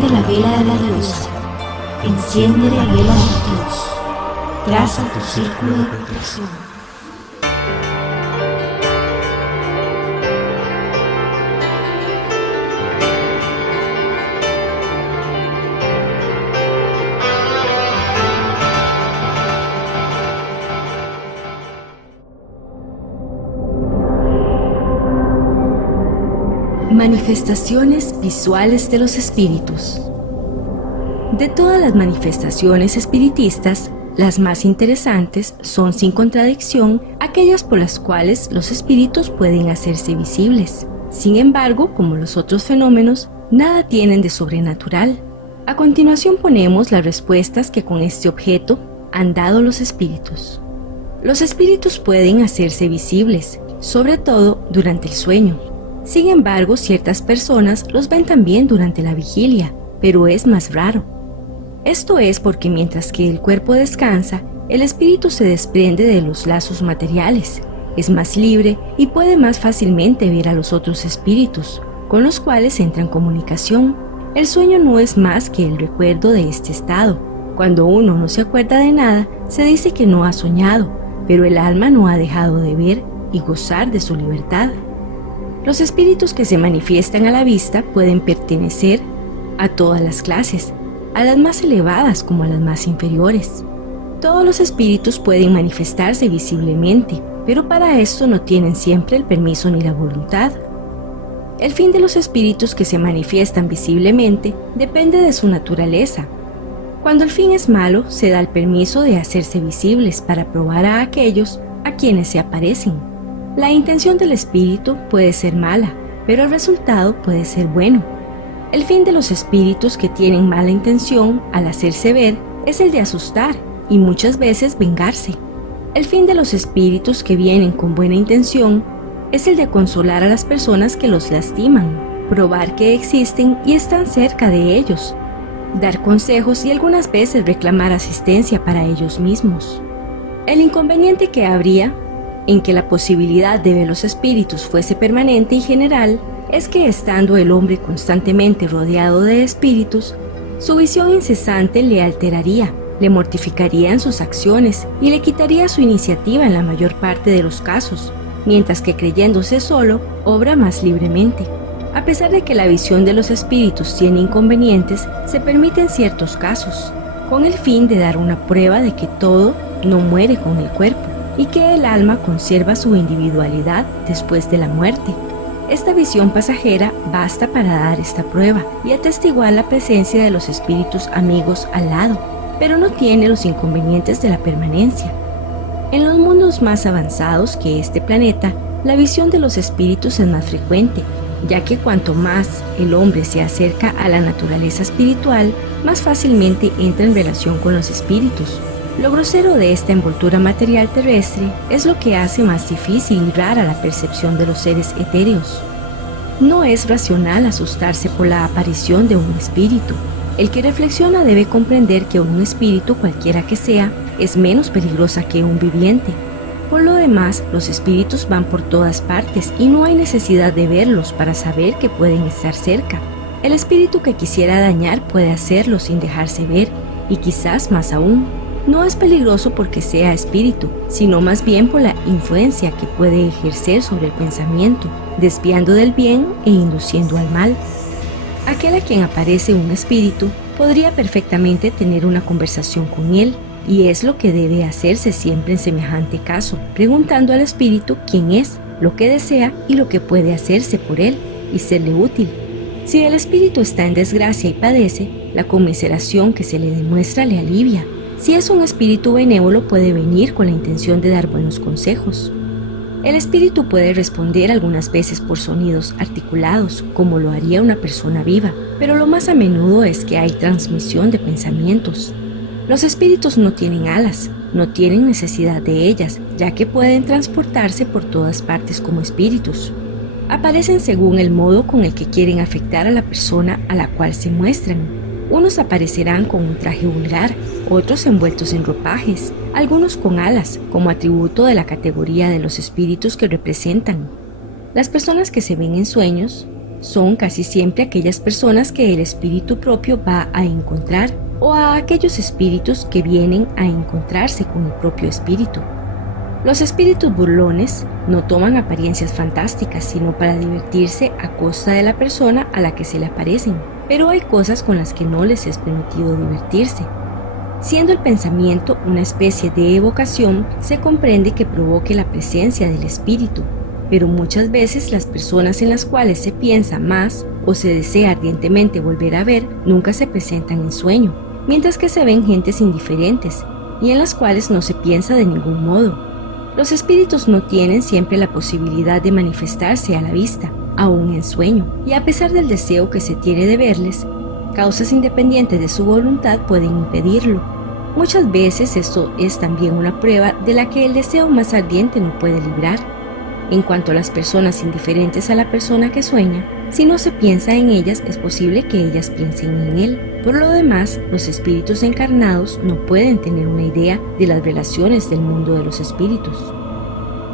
Enciende la vela de la diosa, enciende la vela del dios, traza tu círculo de protección. Manifestaciones visuales de los espíritus. De todas las manifestaciones espiritistas, las más interesantes son, sin contradicción, aquellas por las cuales los espíritus pueden hacerse visibles. Sin embargo, como los otros fenómenos, nada tienen de sobrenatural. A continuación ponemos las respuestas que con este objeto han dado los espíritus. Los espíritus pueden hacerse visibles, sobre todo durante el sueño. Sin embargo, ciertas personas los ven también durante la vigilia, pero es más raro. Esto es porque mientras que el cuerpo descansa, el espíritu se desprende de los lazos materiales, es más libre y puede más fácilmente ver a los otros espíritus, con los cuales entra en comunicación. El sueño no es más que el recuerdo de este estado. Cuando uno no se acuerda de nada, se dice que no ha soñado, pero el alma no ha dejado de ver y gozar de su libertad. Los espíritus que se manifiestan a la vista pueden pertenecer a todas las clases, a las más elevadas como a las más inferiores. Todos los espíritus pueden manifestarse visiblemente, pero para esto no tienen siempre el permiso ni la voluntad. El fin de los espíritus que se manifiestan visiblemente depende de su naturaleza. Cuando el fin es malo, se da el permiso de hacerse visibles para probar a aquellos a quienes se aparecen. La intención del espíritu puede ser mala, pero el resultado puede ser bueno. El fin de los espíritus que tienen mala intención al hacerse ver es el de asustar y muchas veces vengarse. El fin de los espíritus que vienen con buena intención es el de consolar a las personas que los lastiman, probar que existen y están cerca de ellos, dar consejos y algunas veces reclamar asistencia para ellos mismos. El inconveniente que habría en que la posibilidad de ver los espíritus fuese permanente y general es que, estando el hombre constantemente rodeado de espíritus, su visión incesante le alteraría, le mortificaría en sus acciones y le quitaría su iniciativa en la mayor parte de los casos, mientras que, creyéndose solo, obra más libremente. A pesar de que la visión de los espíritus tiene inconvenientes, se permite en ciertos casos, con el fin de dar una prueba de que todo no muere con el cuerpo y que el alma conserva su individualidad después de la muerte. Esta visión pasajera basta para dar esta prueba y atestiguar la presencia de los espíritus amigos al lado, pero no tiene los inconvenientes de la permanencia. En los mundos más avanzados que este planeta, la visión de los espíritus es más frecuente, ya que cuanto más el hombre se acerca a la naturaleza espiritual, más fácilmente entra en relación con los espíritus. Lo grosero de esta envoltura material terrestre es lo que hace más difícil y rara la percepción de los seres etéreos. No es racional asustarse por la aparición de un espíritu. El que reflexiona debe comprender que un espíritu, cualquiera que sea, es menos peligrosa que un viviente. Por lo demás, los espíritus van por todas partes y no hay necesidad de verlos para saber que pueden estar cerca. El espíritu que quisiera dañar puede hacerlo sin dejarse ver, y quizás más aún. No es peligroso porque sea espíritu, sino más bien por la influencia que puede ejercer sobre el pensamiento, desviando del bien e induciendo al mal. Aquel a quien aparece un espíritu podría perfectamente tener una conversación con él, y es lo que debe hacerse siempre en semejante caso, preguntando al espíritu quién es, lo que desea y lo que puede hacerse por él, y serle útil. Si el espíritu está en desgracia y padece, la conmiseración que se le demuestra le alivia. Si es un espíritu benévolo, puede venir con la intención de dar buenos consejos. El espíritu puede responder algunas veces por sonidos articulados, como lo haría una persona viva, pero lo más a menudo es que hay transmisión de pensamientos. Los espíritus no tienen alas, no tienen necesidad de ellas, ya que pueden transportarse por todas partes como espíritus. Aparecen según el modo con el que quieren afectar a la persona a la cual se muestran. Unos aparecerán con un traje vulgar, otros envueltos en ropajes, algunos con alas, como atributo de la categoría de los espíritus que representan. Las personas que se ven en sueños son casi siempre aquellas personas que el espíritu propio va a encontrar o a aquellos espíritus que vienen a encontrarse con el propio espíritu. Los espíritus burlones no toman apariencias fantásticas sino para divertirse a costa de la persona a la que se le aparecen, pero hay cosas con las que no les es permitido divertirse. Siendo el pensamiento una especie de evocación, se comprende que provoque la presencia del espíritu, pero muchas veces las personas en las cuales se piensa más o se desea ardientemente volver a ver nunca se presentan en sueño, mientras que se ven gentes indiferentes y en las cuales no se piensa de ningún modo. Los espíritus no tienen siempre la posibilidad de manifestarse a la vista, aún en sueño, y a pesar del deseo que se tiene de verles, causas independientes de su voluntad pueden impedirlo. Muchas veces esto es también una prueba de la que el deseo más ardiente no puede librar. En cuanto a las personas indiferentes a la persona que sueña, si no se piensa en ellas, es posible que ellas piensen en él. Por lo demás, los espíritus encarnados no pueden tener una idea de las relaciones del mundo de los espíritus.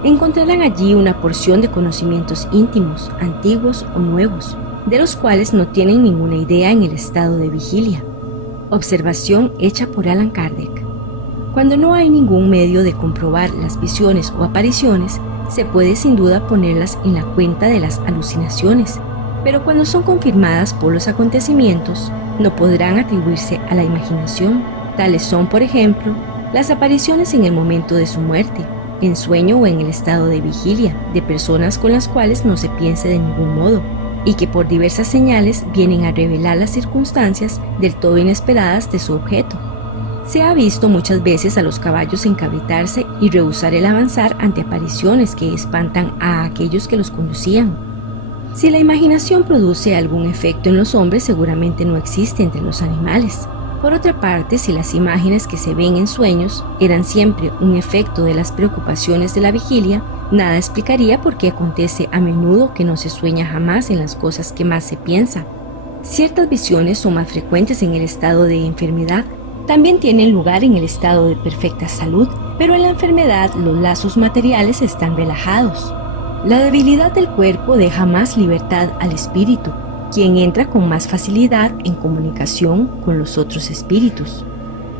Encontrarán allí una porción de conocimientos íntimos, antiguos o nuevos, de los cuales no tienen ninguna idea en el estado de vigilia. Observación hecha por Allan Kardec. Cuando no hay ningún medio de comprobar las visiones o apariciones, se puede sin duda ponerlas en la cuenta de las alucinaciones, pero cuando son confirmadas por los acontecimientos, no podrán atribuirse a la imaginación. Tales son, por ejemplo, las apariciones en el momento de su muerte, en sueño o en el estado de vigilia, de personas con las cuales no se piense de ningún modo, y que por diversas señales vienen a revelar las circunstancias del todo inesperadas de su objeto. Se ha visto muchas veces a los caballos encabritarse y rehusar el avanzar ante apariciones que espantan a aquellos que los conducían. Si la imaginación produce algún efecto en los hombres, seguramente no existe entre los animales. Por otra parte, si las imágenes que se ven en sueños eran siempre un efecto de las preocupaciones de la vigilia, nada explicaría por qué acontece a menudo que no se sueña jamás en las cosas que más se piensa. Ciertas visiones son más frecuentes en el estado de enfermedad. También tienen lugar en el estado de perfecta salud, pero en la enfermedad los lazos materiales están relajados. La debilidad del cuerpo deja más libertad al espíritu, quien entra con más facilidad en comunicación con los otros espíritus.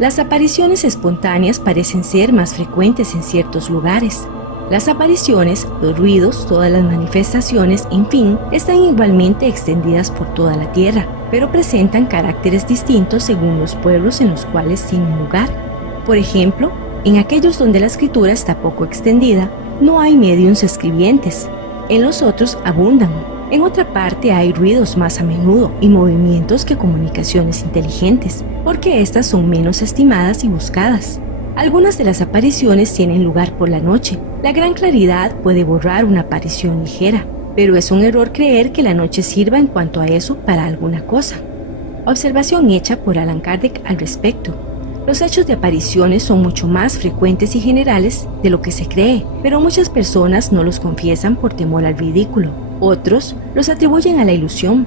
Las apariciones espontáneas parecen ser más frecuentes en ciertos lugares. Las apariciones, los ruidos, todas las manifestaciones, en fin, están igualmente extendidas por toda la tierra, pero presentan caracteres distintos según los pueblos en los cuales tienen lugar. Por ejemplo, en aquellos donde la escritura está poco extendida, no hay médiuns escribientes. En los otros abundan. En otra parte hay ruidos más a menudo y movimientos que comunicaciones inteligentes, porque estas son menos estimadas y buscadas. Algunas de las apariciones tienen lugar por la noche. La gran claridad puede borrar una aparición ligera, pero es un error creer que la noche sirva en cuanto a eso para alguna cosa. Observación hecha por Allan Kardec al respecto. Los hechos de apariciones son mucho más frecuentes y generales de lo que se cree, pero muchas personas no los confiesan por temor al ridículo. Otros los atribuyen a la ilusión.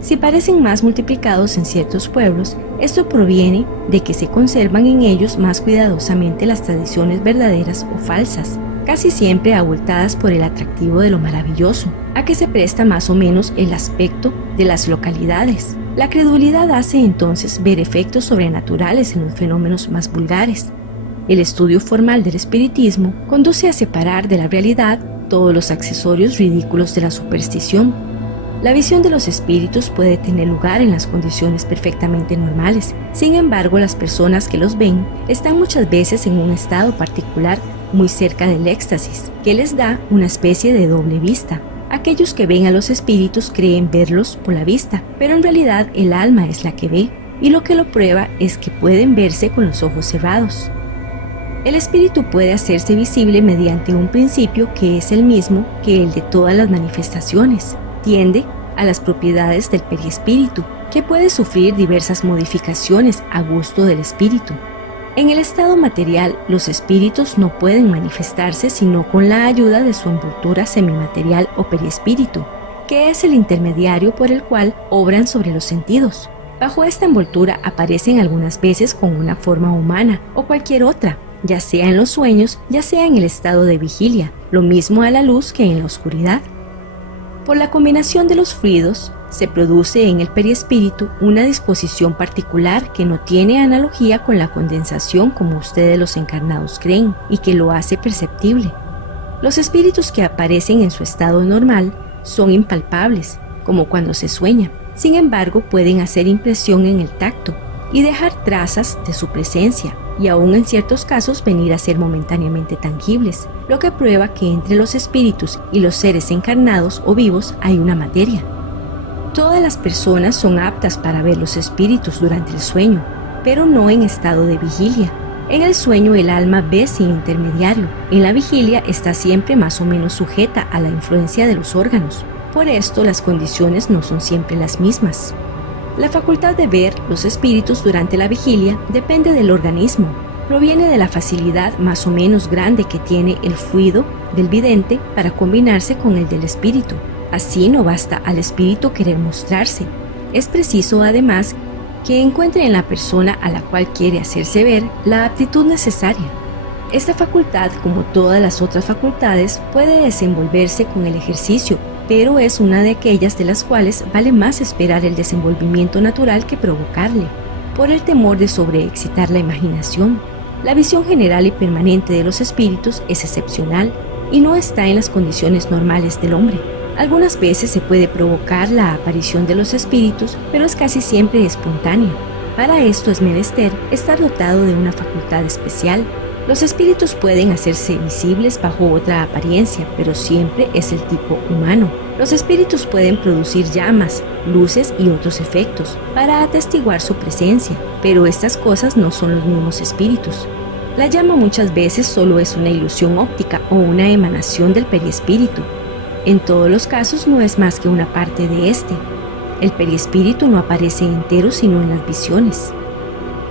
Si parecen más multiplicados en ciertos pueblos, esto proviene de que se conservan en ellos más cuidadosamente las tradiciones verdaderas o falsas, casi siempre abultadas por el atractivo de lo maravilloso, a que se presta más o menos el aspecto de las localidades. La credulidad hace entonces ver efectos sobrenaturales en los fenómenos más vulgares. El estudio formal del espiritismo conduce a separar de la realidad todos los accesorios ridículos de la superstición. La visión de los espíritus puede tener lugar en las condiciones perfectamente normales. Sin embargo, las personas que los ven están muchas veces en un estado particular muy cerca del éxtasis, que les da una especie de doble vista. Aquellos que ven a los espíritus creen verlos por la vista, pero en realidad el alma es la que ve, y lo que lo prueba es que pueden verse con los ojos cerrados. El espíritu puede hacerse visible mediante un principio que es el mismo que el de todas las manifestaciones. Tiende a las propiedades del perispíritu, que puede sufrir diversas modificaciones a gusto del espíritu. En el estado material, los espíritus no pueden manifestarse sino con la ayuda de su envoltura semimaterial o perispíritu, que es el intermediario por el cual obran sobre los sentidos. Bajo esta envoltura aparecen algunas veces con una forma humana o cualquier otra, ya sea en los sueños, ya sea en el estado de vigilia, lo mismo a la luz que en la oscuridad. Por la combinación de los fluidos, se produce en el perispíritu una disposición particular que no tiene analogía con la condensación como ustedes los encarnados creen y que lo hace perceptible. Los espíritus que aparecen en su estado normal son impalpables, como cuando se sueña. Sin embargo, pueden hacer impresión en el tacto y dejar trazas de su presencia, y aún en ciertos casos venir a ser momentáneamente tangibles, lo que prueba que entre los espíritus y los seres encarnados o vivos hay una materia. Todas las personas son aptas para ver los espíritus durante el sueño, pero no en estado de vigilia. En el sueño el alma ve sin intermediario, en la vigilia está siempre más o menos sujeta a la influencia de los órganos. Por esto las condiciones no son siempre las mismas. La facultad de ver los espíritus durante la vigilia depende del organismo. Proviene de la facilidad más o menos grande que tiene el fluido del vidente para combinarse con el del espíritu. Así no basta al espíritu querer mostrarse. Es preciso además que encuentre en la persona a la cual quiere hacerse ver la aptitud necesaria. Esta facultad, como todas las otras facultades, puede desenvolverse con el ejercicio, pero es una de aquellas de las cuales vale más esperar el desenvolvimiento natural que provocarle, por el temor de sobreexcitar la imaginación. La visión general y permanente de los espíritus es excepcional y no está en las condiciones normales del hombre. Algunas veces se puede provocar la aparición de los espíritus, pero es casi siempre espontánea. Para esto es menester estar dotado de una facultad especial. Los espíritus pueden hacerse visibles bajo otra apariencia, pero siempre es el tipo humano. Los espíritus pueden producir llamas, luces y otros efectos para atestiguar su presencia, pero estas cosas no son los mismos espíritus. La llama muchas veces solo es una ilusión óptica o una emanación del perispíritu. En todos los casos no es más que una parte de este. El perispíritu no aparece entero sino en las visiones.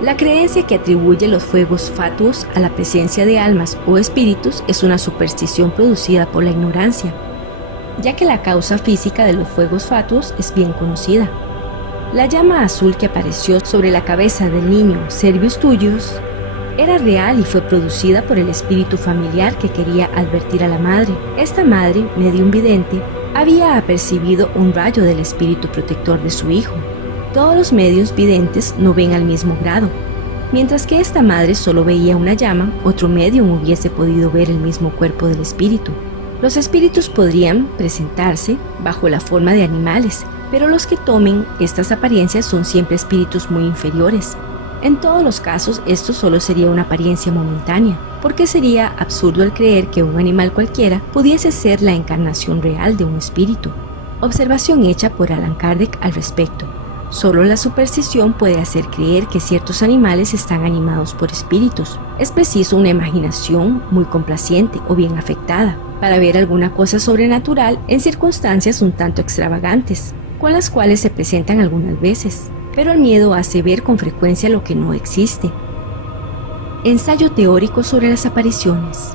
La creencia que atribuye los fuegos fatuos a la presencia de almas o espíritus es una superstición producida por la ignorancia, ya que la causa física de los fuegos fatuos es bien conocida. La llama azul que apareció sobre la cabeza del niño Servius Tullius era real y fue producida por el espíritu familiar que quería advertir a la madre. Esta madre, medium vidente, había apercibido un rayo del espíritu protector de su hijo. Todos los medios videntes no ven al mismo grado. Mientras que esta madre solo veía una llama, otro medium hubiese podido ver el mismo cuerpo del espíritu. Los espíritus podrían presentarse bajo la forma de animales, pero los que tomen estas apariencias son siempre espíritus muy inferiores. En todos los casos, esto solo sería una apariencia momentánea, porque sería absurdo el creer que un animal cualquiera pudiese ser la encarnación real de un espíritu. Observación hecha por Allan Kardec al respecto. Solo la superstición puede hacer creer que ciertos animales están animados por espíritus. Es preciso una imaginación muy complaciente o bien afectada para ver alguna cosa sobrenatural en circunstancias un tanto extravagantes, con las cuales se presentan algunas veces, pero el miedo hace ver con frecuencia lo que no existe. Ensayo teórico sobre las apariciones.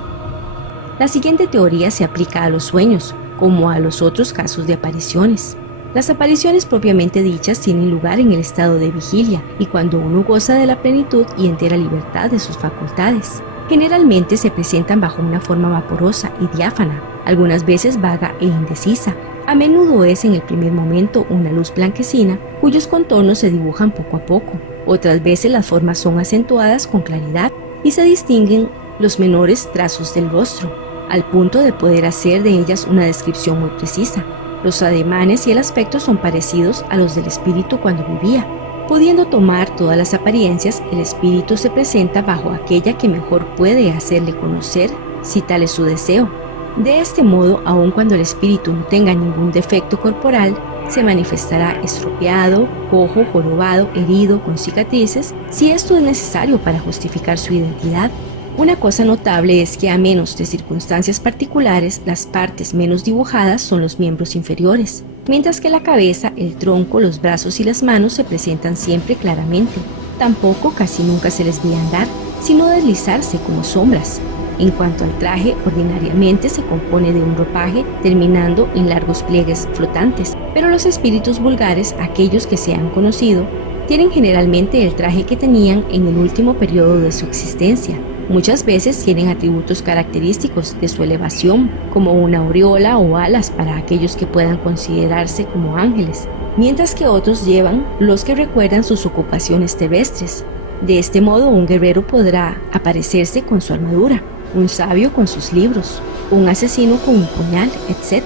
La siguiente teoría se aplica a los sueños, como a los otros casos de apariciones. Las apariciones propiamente dichas tienen lugar en el estado de vigilia y cuando uno goza de la plenitud y entera libertad de sus facultades. Generalmente se presentan bajo una forma vaporosa y diáfana, algunas veces vaga e indecisa. A menudo es en el primer momento una luz blanquecina cuyos contornos se dibujan poco a poco. Otras veces las formas son acentuadas con claridad y se distinguen los menores trazos del rostro, al punto de poder hacer de ellas una descripción muy precisa. Los ademanes y el aspecto son parecidos a los del espíritu cuando vivía. Pudiendo tomar todas las apariencias, el espíritu se presenta bajo aquella que mejor puede hacerle conocer, si tal es su deseo. De este modo, aun cuando el espíritu no tenga ningún defecto corporal, se manifestará estropeado, cojo, jorobado, herido, con cicatrices, si esto es necesario para justificar su identidad. Una cosa notable es que a menos de circunstancias particulares, las partes menos dibujadas son los miembros inferiores, mientras que la cabeza, el tronco, los brazos y las manos se presentan siempre claramente. Tampoco casi nunca se les ve andar, sino deslizarse como sombras. En cuanto al traje, ordinariamente se compone de un ropaje terminando en largos pliegues flotantes, pero los espíritus vulgares, aquellos que se han conocido, tienen generalmente el traje que tenían en el último periodo de su existencia. Muchas veces tienen atributos característicos de su elevación, como una aureola o alas para aquellos que puedan considerarse como ángeles, mientras que otros llevan los que recuerdan sus ocupaciones terrestres. De este modo, un guerrero podrá aparecerse con su armadura, un sabio con sus libros, un asesino con un puñal, etc.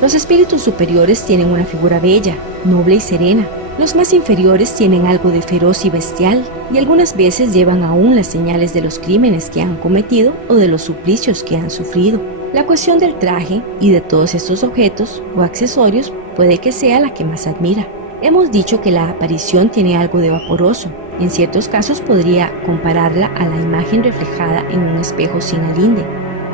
Los espíritus superiores tienen una figura bella, noble y serena. Los más inferiores tienen algo de feroz y bestial, y algunas veces llevan aún las señales de los crímenes que han cometido o de los suplicios que han sufrido. La cuestión del traje y de todos estos objetos o accesorios puede que sea la que más admira. Hemos dicho que la aparición tiene algo de vaporoso. En ciertos casos podría compararla a la imagen reflejada en un espejo sin alinde,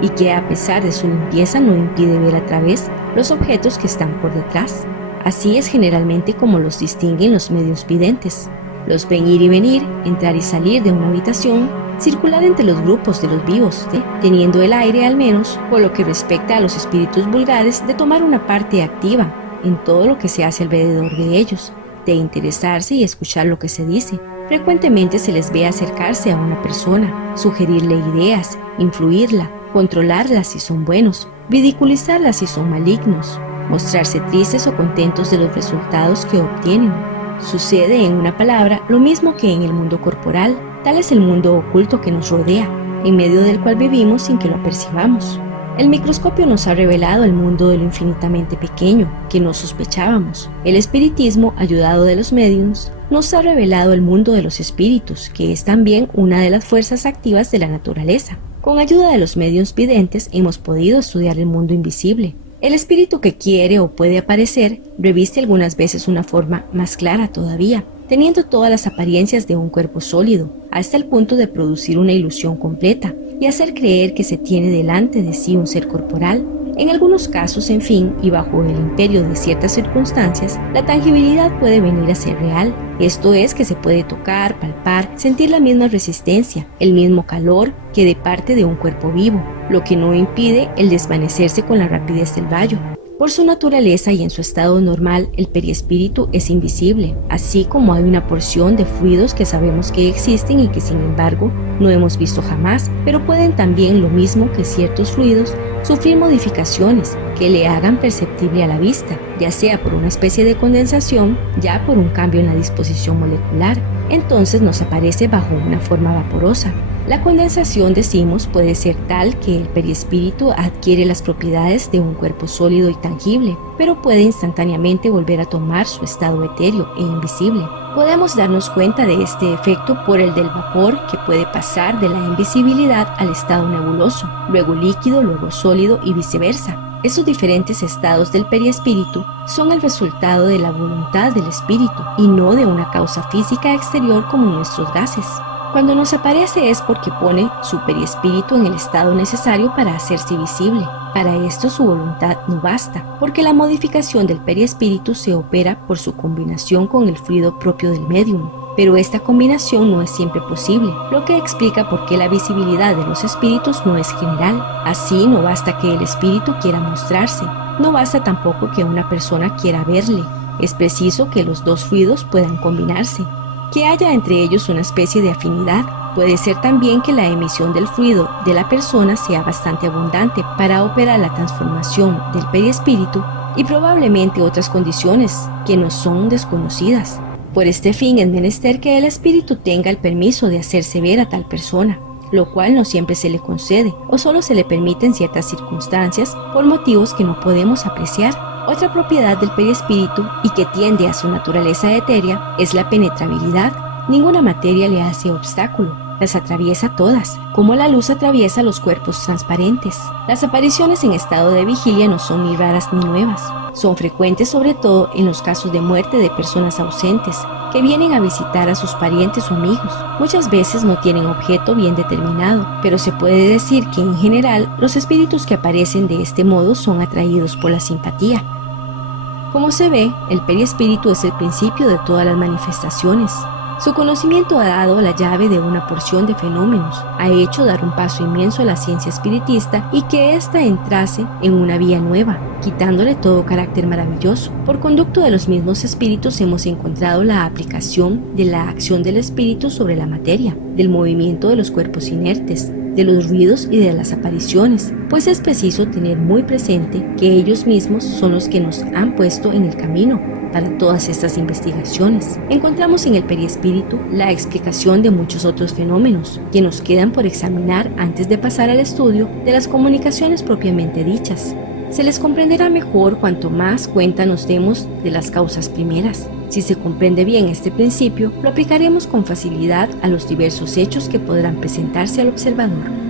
y que a pesar de su limpieza no impide ver a través los objetos que están por detrás. Así es generalmente como los distinguen los medios videntes. Los ven ir y venir, entrar y salir de una habitación, circular entre los grupos de los vivos, teniendo el aire al menos, por lo que respecta a los espíritus vulgares, de tomar una parte activa en todo lo que se hace alrededor de ellos, de interesarse y escuchar lo que se dice. Frecuentemente se les ve acercarse a una persona, sugerirle ideas, influirla, controlarla si son buenos, ridiculizarla si son malignos, mostrarse tristes o contentos de los resultados que obtienen. Sucede, en una palabra, lo mismo que en el mundo corporal. Tal es el mundo oculto que nos rodea, en medio del cual vivimos sin que lo percibamos. El microscopio nos ha revelado el mundo de lo infinitamente pequeño, que no sospechábamos. El espiritismo, ayudado de los médiums, nos ha revelado el mundo de los espíritus, que es también una de las fuerzas activas de la naturaleza. Con ayuda de los médiums videntes hemos podido estudiar el mundo invisible. El espíritu que quiere o puede aparecer reviste algunas veces una forma más clara todavía, teniendo todas las apariencias de un cuerpo sólido, hasta el punto de producir una ilusión completa y hacer creer que se tiene delante de sí un ser corporal. En algunos casos, en fin, y bajo el imperio de ciertas circunstancias, la tangibilidad puede venir a ser real. Esto es que se puede tocar, palpar, sentir la misma resistencia, el mismo calor que de parte de un cuerpo vivo, lo que no impide el desvanecerse con la rapidez del rayo. Por su naturaleza y en su estado normal, el perispíritu es invisible, así como hay una porción de fluidos que sabemos que existen y que sin embargo no hemos visto jamás, pero pueden también, lo mismo que ciertos fluidos, sufrir modificaciones que le hagan perceptible a la vista, ya sea por una especie de condensación, ya por un cambio en la disposición molecular. Entonces nos aparece bajo una forma vaporosa. La condensación, decimos, puede ser tal que el perispíritu adquiere las propiedades de un cuerpo sólido y tangible, pero puede instantáneamente volver a tomar su estado etéreo e invisible. Podemos darnos cuenta de este efecto por el del vapor, que puede pasar de la invisibilidad al estado nebuloso, luego líquido, luego sólido y viceversa. Esos diferentes estados del perispíritu son el resultado de la voluntad del espíritu y no de una causa física exterior como nuestros gases. Cuando nos aparece es porque pone su perispíritu en el estado necesario para hacerse visible. Para esto su voluntad no basta, porque la modificación del perispíritu se opera por su combinación con el fluido propio del médium. Pero esta combinación no es siempre posible, lo que explica por qué la visibilidad de los espíritus no es general. Así no basta que el espíritu quiera mostrarse, no basta tampoco que una persona quiera verle. Es preciso que los dos fluidos puedan combinarse, que haya entre ellos una especie de afinidad. Puede ser también que la emisión del fluido de la persona sea bastante abundante para operar la transformación del perispíritu y probablemente otras condiciones que nos son desconocidas. Por este fin es menester que el espíritu tenga el permiso de hacerse ver a tal persona, lo cual no siempre se le concede o solo se le permite en ciertas circunstancias por motivos que no podemos apreciar. Otra propiedad del perispíritu, y que tiende a su naturaleza etérea, es la penetrabilidad. Ninguna materia le hace obstáculo, las atraviesa todas, como la luz atraviesa los cuerpos transparentes. Las apariciones en estado de vigilia no son ni raras ni nuevas. Son frecuentes sobre todo en los casos de muerte de personas ausentes, que vienen a visitar a sus parientes o amigos. Muchas veces no tienen objeto bien determinado, pero se puede decir que en general los espíritus que aparecen de este modo son atraídos por la simpatía. Como se ve, el perispíritu es el principio de todas las manifestaciones. Su conocimiento ha dado la llave de una porción de fenómenos, ha hecho dar un paso inmenso a la ciencia espiritista y que ésta entrase en una vía nueva, quitándole todo carácter maravilloso. Por conducto de los mismos espíritus hemos encontrado la aplicación de la acción del espíritu sobre la materia, del movimiento de los cuerpos inertes, de los ruidos y de las apariciones, pues es preciso tener muy presente que ellos mismos son los que nos han puesto en el camino para todas estas investigaciones. Encontramos en el perispíritu la explicación de muchos otros fenómenos que nos quedan por examinar antes de pasar al estudio de las comunicaciones propiamente dichas. Se les comprenderá mejor cuanto más cuenta nos demos de las causas primeras. Si se comprende bien este principio, lo aplicaremos con facilidad a los diversos hechos que podrán presentarse al observador.